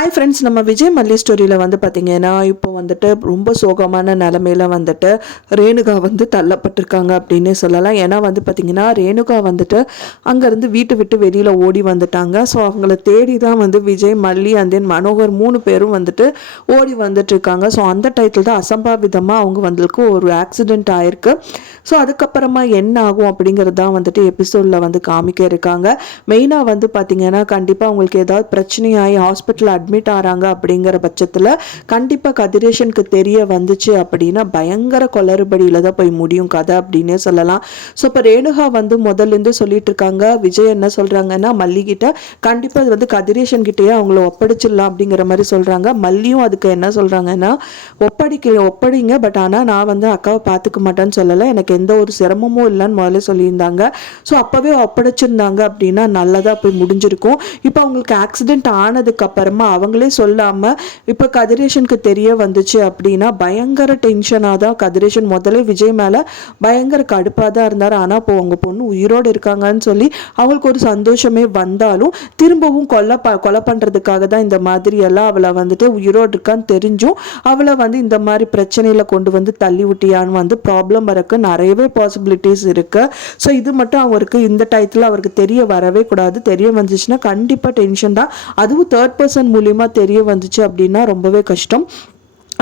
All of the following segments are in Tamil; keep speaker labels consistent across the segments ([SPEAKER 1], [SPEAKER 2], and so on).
[SPEAKER 1] ஹாய் ஃப்ரெண்ட்ஸ் நம்ம விஜய் மல்லி ஸ்டோரியில் வந்து பார்த்திங்கன்னா இப்போ வந்துட்டு ரொம்ப சோகமான நிலமையில வந்துட்டு ரேணுகா வந்து தள்ளப்பட்டிருக்காங்க அப்படின்னு சொல்லலாம். ஏன்னா வந்து பார்த்திங்கன்னா ரேணுகா வந்துட்டு அங்கேருந்து வீட்டை விட்டு வெளியில் ஓடி வந்துட்டாங்க. ஸோ அவங்கள தேடி தான் வந்து விஜய் மல்லி அண்ட் தென் மனோகர் மூணு பேரும் வந்துட்டு ஓடி வந்துட்டுருக்காங்க. ஸோ அந்த டைத்தில் தான் அசம்பாவிதமாக அவங்க வந்துருக்கு. ஒரு ஆக்சிடென்ட் ஆயிருக்கு. ஸோ அதுக்கப்புறமா என்ன ஆகும் அப்படிங்கிறது தான் வந்துட்டு எபிசோடில் வந்து காமிக்க இருக்காங்க. மெயினாக வந்து பார்த்தீங்கன்னா கண்டிப்பாக அவங்களுக்கு ஏதாவது பிரச்சனையாகி ஹாஸ்பிட்டல் அட்மிட் ஆகிறாங்க அப்படிங்கிற பட்சத்தில் கண்டிப்பாக கதிரேஷனுக்கு தெரிய வந்துச்சு அப்படின்னா பயங்கர குளறுபடியில் தான் போய் முடியும் கதை அப்படின்னே சொல்லலாம். ஸோ இப்போ ரேணுகா வந்து முதல்லேருந்து சொல்லிட்டு இருக்காங்க. விஜய் என்ன சொல்கிறாங்கன்னா மல்லிகிட்ட கண்டிப்பாக அது வந்து கதிரேஷன் கிட்டேயே அவங்கள ஒப்படைச்சிடலாம் அப்படிங்கிற மாதிரி சொல்கிறாங்க மல்லியும் அதுக்கு என்ன சொல்கிறாங்கன்னா ஒப்படைக்க ஒப்படைங்க பட் ஆனால் நான் வந்து அக்காவை பார்த்துக்க மாட்டேன்னு சொல்லலை. எனக்கு எந்த ஒரு சிரமமும் இல்லைன்னு முதல்ல சொல்லியிருந்தாங்க. ஸோ அப்போவே ஒப்படைச்சிருந்தாங்க அப்படின்னா நல்லதாக போய் முடிஞ்சிருக்கும். இப்போ அவங்களுக்கு ஆக்சிடென்ட் ஆனதுக்கு அப்புறமா அவங்களே சொல்லாமல் இப்போ கதிரேஷனுக்கு தெரிய வந்துச்சு அப்படின்னா பயங்கர டென்ஷனாக தான் கதிரேஷன் முதல்ல விஜய் மேலே பயங்கர கடுப்பாக தான் இருந்தார். ஆனால் இப்போ உங்கள் பொண்ணு உயிரோடு இருக்காங்கன்னு சொல்லி அவங்களுக்கு ஒரு சந்தோஷமே வந்தாலும் திரும்பவும் கொலை ப கொலை பண்ணுறதுக்காக தான் இந்த மாதிரி எல்லாம் அவளை வந்துட்டு உயிரோடு இருக்கான்னு தெரிஞ்சும் அவளை வந்து இந்த மாதிரி பிரச்சனையில் கொண்டு வந்து தள்ளி விட்டியான்னு வந்து ப்ராப்ளம் வரக்கு நிறையவே பாசிபிலிட்டிஸ் இருக்குது ஸோ இது மட்டும் அவருக்கு இந்த டயத்தில் அவருக்கு தெரிய வரவே கூடாது. தெரிய வந்துச்சுன்னா கண்டிப்பாக டென்ஷன் தான். அதுவும் தேர்ட் பர்சன் மூலியமாக தெரிய வந்துச்சு அப்படின்னா ரொம்பவே கஷ்டம்.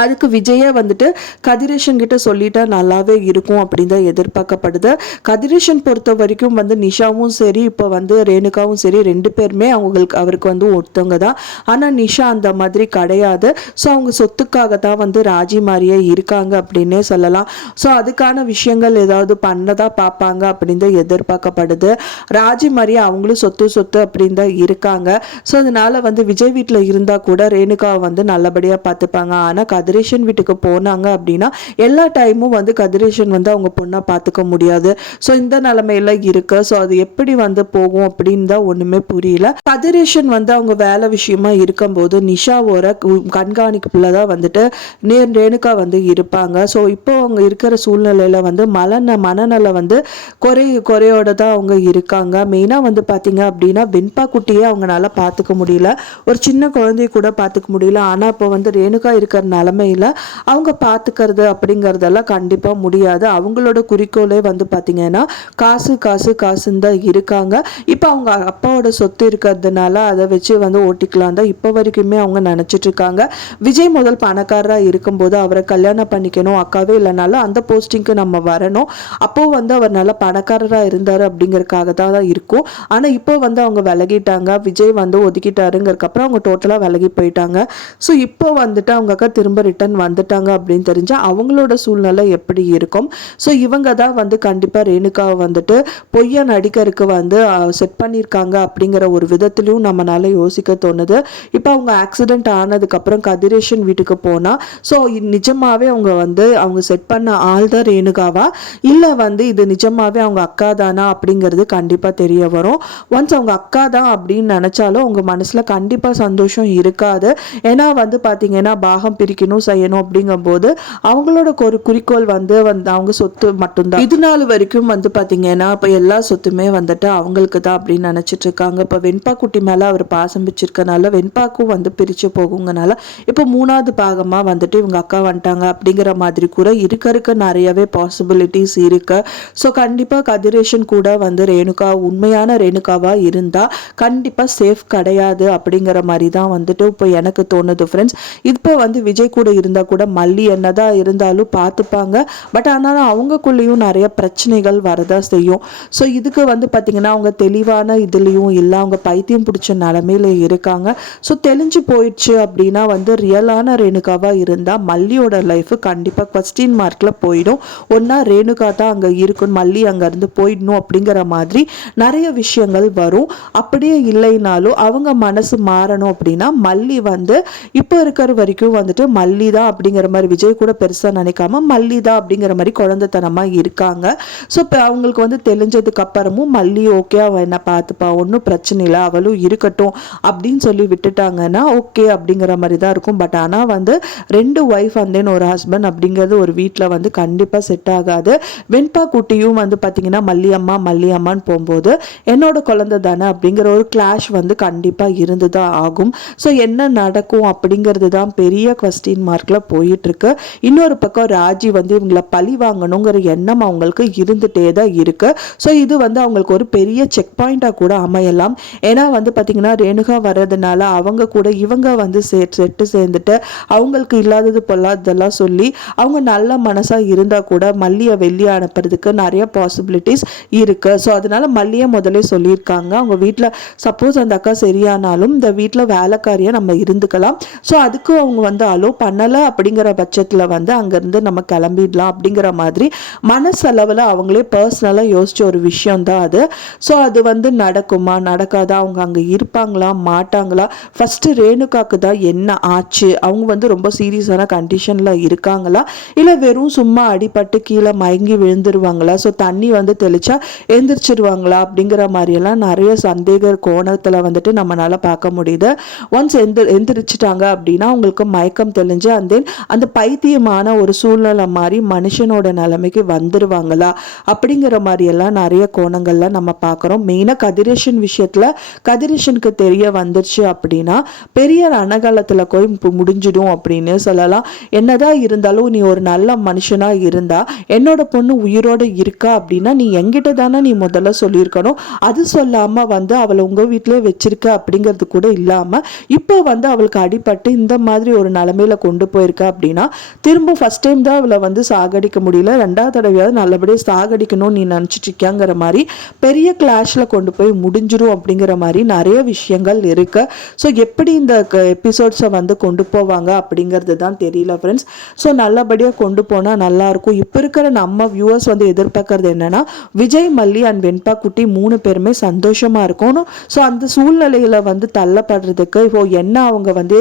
[SPEAKER 1] அதுக்கு விஜயே வந்துட்டு கதிரேஷன் கிட்ட சொல்லிட்டா நல்லாவே இருக்கும் அப்படின்னு தான் எதிர்பார்க்கப்படுது. கதிரேஷன் பொறுத்த வரைக்கும் வந்து நிஷாவும் சரி இப்போ வந்து ரேணுகாவும் சரி ரெண்டு பேருமே அவங்களுக்கு அவருக்கு வந்து ஒருத்தவங்க தான். ஆனால் நிஷா அந்த மாதிரி கிடையாது. ஸோ அவங்க சொத்துக்காக தான் வந்து ராஜி மாதிரியே இருக்காங்க அப்படின்னே சொல்லலாம். ஸோ அதுக்கான விஷயங்கள் ஏதாவது பண்ணதா பார்ப்பாங்க அப்படின்னு தான் எதிர்பார்க்கப்படுது. ராஜி மாதிரியே அவங்களும் சொத்து சொத்து அப்படின்னு தான் இருக்காங்க. ஸோ அதனால வந்து விஜய் வீட்டில் இருந்தால் கூட ரேணுகாவை வந்து நல்லபடியாக பார்த்துப்பாங்க. ஆனால் கதிரேஷன் வீட்டுக்கு போனாங்க அப்படின்னா எல்லா டைமும் வந்து கதிரேஷன் வந்து அவங்க பொண்ணாக பார்த்துக்க முடியாது. ஸோ இந்த நிலமையில இருக்கு. ஸோ அது எப்படி வந்து போகும் அப்படின்னு தான் ஒன்றுமே புரியல. கதிரேஷன் வந்து அவங்க வேலை விஷயமா இருக்கும்போது நிஷாவோட கு- கண்காணிப்புல தான் வந்துட்டு நேர் ரேணுகா வந்து இருப்பாங்க. ஸோ இப்போ அவங்க இருக்கிற சூழ்நிலையில வந்து மலன மனநல வந்து குறை குறையோட தான் அவங்க இருக்காங்க. மெயினாக வந்து பார்த்தீங்க அப்படின்னா வெண்பா குட்டியே அவங்களால பார்த்துக்க முடியல. ஒரு சின்ன குழந்தைய கூட பார்த்துக்க முடியல. ஆனால் இப்போ வந்து ரேணுகா இருக்கிற நிலமையில அவங்க பார்த்துக்கிறது அப்படிங்கிறதெல்லாம் கண்டிப்பாக முடியாது. அவங்களோட குறிக்கோளே வந்து பார்த்திங்கன்னா காசு காசு காசுன்னு தான் இருக்காங்க. இப்போ அவங்க அப்பாவோட சொத்து இருக்கிறதுனால அதை வச்சு வந்து ஓட்டிக்கலாம் தான் இப்போ வரைக்குமே அவங்க நினச்சிட்டு இருக்காங்க. விஜய் முதல் பணக்காரராக இருக்கும்போது அவரை கல்யாணம் பண்ணிக்கணும் அக்காவே இல்லைனாலும் அந்த போஸ்டிங்க்கு நம்ம வரணும். அப்போ வந்து அவர் நல்ல பணக்காரராக இருந்தார் அப்படிங்கறதுக்காக தான் தான் இருக்கும். ஆனால் இப்போ வந்து அவங்க விலகிட்டாங்க. விஜய் வந்து ஒதுக்கிட்டாருங்கிறதுக்கப்புறம் அவங்க டோட்டலாக விலகி போயிட்டாங்க. ஸோ இப்போ வந்துட்டு அவங்க அக்கா திரும்ப ரிட்டர்ன் வந்துட்டாங்க அப்படின்னு தெரிஞ்சால் அவங்களோட சூழ்நிலை எப்படி இருக்கும்? ஸோ இவங்க தான் வந்து கண்டிப்பாக ரேணுகாவை வந்துட்டு பொய்யா நடிகருக்கு வந்து செட் பண்ணியிருக்காங்க அப்படிங்கிற ஒரு விதத்துலையும் நம்மளால யோசிக்க தோணுது. இப்போ அவங்க ஆக்சிடென்ட் ஆனதுக்கப்புறம் கதிரேஷன் வீட்டுக்கு போனால் ஸோ நிஜமாவே அவங்க வந்து அவங்க செட் பண்ண ஆள் தான் ரேணுகாவா? இல்லை வந்து இது நிஜமாகவே அவங்க அக்கா தானா அப்படிங்கிறது கண்டிப்பாக தெரிய வரும். ஒன்ஸ் அவங்க அக்கா தான் அப்படின்னு நினச்சாலும் அவங்க மனசில் கண்டிப்பாக சந்தோஷம் இருக்காது. ஏன்னா வந்து பார்த்தீங்கன்னா பாகம் பிரிக்கணும் செய்யணும் அப்படிங்கும்போது அவங்களோட ஒரு குறிக்கோள் வந்து வந்து அவங்க சொத்து மட்டும்தான். இது நாள் வரைக்கும் வந்து பார்த்தீங்கன்னா இப்போ எல்லா சொத்துமே வந்துட்டு அவங்களுக்கு தான் அப்படின்னு நினச்சிட்டு இருக்காங்க. இப்போ வெண்பா குட்டி மேலே அவர் பாசம் வச்சிருக்கனால வெண்பாக்கும் வந்து பிரித்து போகுங்கனால இப்போ மூணாவது பாகமாக வந்துட்டு இவங்க அக்கா வந்துட்டாங்க அப்படிங்கிற மாதிரி கூட இருக்க இருக்க நிறையவே பாசிபிலிட்டிஸ் இருக்கு. ஸோ கண்டிப்பாக கதிரேஷன் கூட வந்து ரேணுகா உண்மையான ரேணுகாவா இருந்தால் கண்டிப்பாக சேஃப் கிடையாது அப்படிங்கிற மாதிரி தான் வந்துட்டு இப்போ எனக்கு தோணுது ஃப்ரெண்ட்ஸ் இப்போ வந்து விஜய் கூட இருந்தால் கூட மல்லி என்னதான் இருந்தாலும் பார்த்துப்பாங்க. பட் ஆனாலும் அவங்கக்குள்ளேயும் நிறைய பிரச்சனைகள் வரதா செய்யும். ஸோ இதுக்கு வந்து பார்த்தீங்கன்னா அவங்க தெளிவான இதுலேயும் இல்லை அவங்க பைத்தியம் பிடிச்ச நிலமையில இருக்காங்க. ஸோ தெளிஞ்சு போயிடுச்சு அப்படின்னா வந்து ரியலான ரேணுகாவாக இருந்தால் மல்லியோட லைஃப் கண்டிப்பாக கொஸ்டின் மார்க்கில் போயிடும். ஒன்றா ரேணுகா தான் அங்கே இருக்கும் மல்லி அங்கேருந்து போயிடணும் அப்படிங்கிற மாதிரி நிறைய விஷயங்கள் வரும். அப்படியே இல்லைனாலும் அவங்க மனசு மாறணும் அப்படின்னா மல்லி வந்து இப்போ இருக்கிற வரைக்கும் வந்துட்டு மல்லி தான் அப்படிங்கிற மாதிரி விஜய் கூட பெருசாக நினைக்காம மல்லி தான் அப்படிங்கிற மாதிரி குழந்தைத்தனமாக இருக்காங்க. ஸோ இப்போ அவங்களுக்கு வந்து தெரிஞ்சதுக்கு அப்புறமும் மல்லி ஓகே அவள் என்ன பார்த்துப்பா ஒன்றும் பிரச்சனை இல்லை அவளும் இருக்கட்டும் அப்படின்னு சொல்லி விட்டுட்டாங்கன்னா ஓகே அப்படிங்கிற மாதிரி தான் இருக்கும். பட் ஆனால் வந்து ரெண்டு ஒய்ஃப் அண்ட் தென் ஒரு ஹஸ்பண்ட் அப்படிங்கிறது ஒரு வீட்டில் வந்து கண்டிப்பாக செட் ஆகாது. வெண்பா குட்டியும் வந்து பார்த்தீங்கன்னா மல்லியம்மா மல்லியம்மான்னு போகும்போது என்னோட குழந்தை தானே அப்படிங்கிற ஒரு கிளாஷ் வந்து கண்டிப்பாக இருந்து தான் ஆகும். ஸோ என்ன நடக்கும் அப்படிங்கிறது தான் பெரிய கொஸ்டின் மார்க்கில் போயிட்டுருக்கு. இன்னொரு பக்கம் ராஜி வந்து இவங்களை பழி வாங்கணுங்கிற எண்ணம் அவங்களுக்கு இருந்துகிட்டே தான் இருக்குது ஸோ இது வந்து அவங்களுக்கு ஒரு பெரிய செக் பாயிண்ட்டாக கூட அமையலாம். ஏன்னா வந்து பார்த்திங்கன்னா ரேணுகா வர்றதுனால அவங்க கூட இவங்க வந்து சே செட்டு சேர்ந்துட்டு அவங்களுக்கு இல்லாதது பொல்லாததெல்லாம் சொல்லி அவங்க நல்ல மனசாக இருந்தால் கூட மல்லியை வெளியே அனுப்புறதுக்கு நிறைய பாசிபிலிட்டிஸ் இருக்குது ஸோ அதனால் மல்லியை முதலே சொல்லியிருக்காங்க. அவங்க வீட்டில் சப்போஸ் அந்த அக்கா சரியானாலும் இந்த வீட்டில் வேலைக்காரியாக நம்ம இருந்துக்கலாம். ஸோ அதுக்கு அவங்க வந்து அலோ பண்ணலை அப்படிங்கிற பட்சத்தில் வந்து அங்கேருந்து நம்ம கிளம்பிடலாம் அப்படிங்கிற மாதிரி மனசளவில் அவங்களே பர்சனலாக யோசித்த ஒரு விஷயம் தான் அது. ஸோ அது வந்து நடக்குமா? நடக்காதா? அவங்க அங்கே இருப்பாங்களா? மாட்டாங்களா? ஃபஸ்ட்டு ரேணுகாக்கு தான் என்ன ஆச்சு? அவங்க வந்து ரொம்ப சீரியஸான கண்டிஷனில் இருக்காங்களா? இல்லை வெறும் சும்மா அடிபட்டு கீழே மயங்கி விழுந்துருவாங்களா? ஸோ தண்ணி வந்து தெளிச்சா எந்திரிச்சிருவாங்களா? அப்படிங்கிற மாதிரியெல்லாம் நிறைய சந்தேக கோணத்தில் வந்துட்டு நம்மளால் பார்க்க முடியுது. ஒன்ஸ் எந்த எந்திரிச்சிட்டாங்க அப்படின்னா அவங்களுக்கு மயக்கம் தெளிஞ்சு அந்த அந்த பைத்தியமான ஒரு சூழ்நிலை மாதிரி மனுஷனோட நிலைமைக்கு வந்துடுவாங்களா அப்படிங்கிற மாதிரியெல்லாம் நிறைய கோணங்கள்லாம் நம்ம பார்க்குறோம். மெயினாக கதிரேஷன் விஷயத்தில் கதிரேஷனுக்கு தெரிய வந்துருச்சு அப்படின்னா பெரிய ரணகாலத்தில் போய் முடிஞ்சிடும் அப்படின்னு சொல்லலாம். என்னதான் இருந்தாலும் நீ ஒரு நல்ல மனுஷனாக இருந்தா என்னோட பொண்ணு உயிரோடு இருக்கா அப்படின்னா நீ எங்கிட்ட தானே நீ முதல்ல சொல்லியிருக்கணும். அது சொல்லாமல் வந்து அவளை உங்கள் வீட்டிலே வச்சிருக்க அப்படிங்கிறது கூட இல்லாமல் இப்போ வந்து அவளுக்கு அடிபட்டு இந்த மாதிரி ஒரு நிலமையில கொண்டு போயிருக்கா அப்படின்னா திரும்ப ஃபஸ்ட் டைம் தான் அவளை வந்து சாகடிக்க முடியல. ரெண்டாவது தடவையாவது நல்லபடியாக சாகடிக்கணும்னு நீ நினச்சிட்டு இருக்கியாங்கிற மாதிரி பெரிய கிளாஷில் கொண்டு போய் முடிஞ்சிடும் அப்படிங்கிற மாதிரி நிறைய விஷயங்கள் இருக்கு. ஸோ எப்படி இந்த எபிசோட்ஸை வந்து கொண்டு போவாங்க அப்படிங்கிறது தான் தெரியல ஃப்ரெண்ட்ஸ் ஸோ நல்லபடியாக கொண்டு போனால் நல்லாயிருக்கும். இப்போ இருக்கிற நம்ம வியூவர்ஸ் வந்து எதிர்பார்க்கறது என்னன்னா விஜய் மல்லி அண்ட் வெண்பா குட்டி மூணு பேருமே சந்தோஷமாக இருக்கணும். ஸோ அந்த சூழ்நிலையில் வந்து தள்ளப்படுறதுக்கு இப்போ என்ன அவங்க வந்து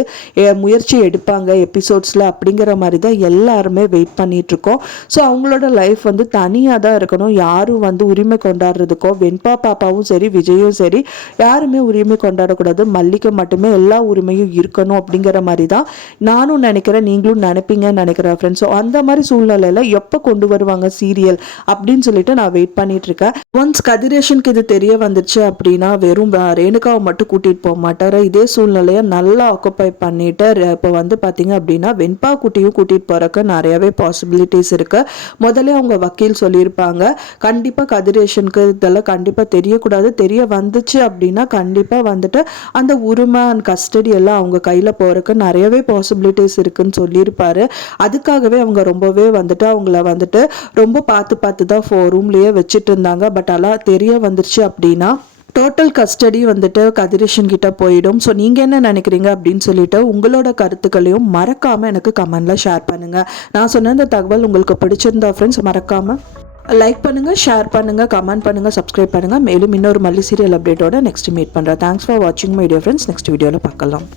[SPEAKER 1] முயற்சி எடுப்பாங்க எபிசோட்ஸில் அப்படிங்கிற மாதிரி தான் எல்லாருமே வெயிட் பண்ணிகிட்ருக்கோம் ஸோ அவங்களோட லைஃப் வந்து தனியாக தான் இருக்கணும். யாரும் வந்து உரிமை கொண்டாடுறதுக்கோ வெண்பா பாப்பாவும் சரி விஜயும் சரி யாருமே உரிமை கொண்டாடக்கூடாது. மல்லிக்கு மட்டுமே எல்லா உரிமையும் இருக்கணும் அப்படிங்கிற மாதிரி தான் நானும் நினைக்கிறேன். நீங்களும் நினைப்பீங்கன்னு நினைக்கிறேன் ஃப்ரெண்ட்ஸ் ஸோ அந்த மாதிரி சூழ்நிலையில் எப்போ கொண்டு வருவாங்க சீரியல் அப்படின்னு சொல்லிட்டு நான் வெயிட் பண்ணிட்டு இருக்கேன் ஒன்ஸ் கதிரேஷனுக்கு இது தெரிய வந்துச்சு அப்படின்னா வெறும் ரேணுகாவை மட்டும் கூட்டிகிட்டு போக மாட்டார். இதே சூழ்நிலையை நல்லா ஆக்குப்பை பண்ணிட்டு இப்போ வந்து பார்த்தீங்க அப்படின்னா வெண்பா குட்டியும் கூட்டிகிட்டு போகிறக்கு நிறையவே பாசிபிலிட்டிஸ் இருக்கு. முதல்ல அவங்க வக்கீல் சொல்லியிருப்பாங்க. கண்டிப்பாக கதிரேஷனுக்கு இதெல்லாம் கண்டிப்பாக தெரியக்கூடாது. தெரிய வந்துச்சு அப்படின்னா கண்டிப்பாக வந்துட்டு அந்த உரிமை அண்ட் கஸ்டடி எல்லாம் அவங்க கையில் போகிறக்கு நிறையவே பாசிபிலிட்டிஸ் இருக்குன்னு சொல்லியிருப்பாரு. அதுக்காகவே அவங்க ரொம்பவே வந்துட்டு அவங்கள வந்துட்டு ரொம்ப பார்த்து பார்த்து தான் ஃபோ ரூம்லேயே வச்சுட்டு இருந்தாங்க. பட் அதெல்லாம் தெரிய வந்துருச்சு அப்படின்னா டோட்டல் கஸ்டடி வந்துட்டு கதிரேஷன் கிட்ட போயிடும். ஸோ நீங்கள் என்ன நினைக்கிறீங்க அப்படின்னு சொல்லிட்டு உங்களோட கருத்துக்களையும் மறக்காமல் எனக்கு கமெண்டில் ஷேர் பண்ணுங்கள் நான் சொன்ன இந்த தகவல் உங்களுக்கு பிடிச்சிருந்தா ஃப்ரெண்ட்ஸ் மறக்காமல் லைக் பண்ணுங்கள் ஷேர் பண்ணுங்கள் கமெண்ட் பண்ணுங்கள் சப்ஸ்கிரைப் பண்ணுங்கள் மேலும் இன்னொரு மல்லி சீரியல் அப்டேட்டோட நெக்ஸ்ட் மீட் பண்ணுறேன் தேங்க்ஸ் ஃபார் வாட்சிங் மை டியர் ஃப்ரெண்ட்ஸ் நெக்ஸ்ட் வீடியோவில் பார்க்கலாம்.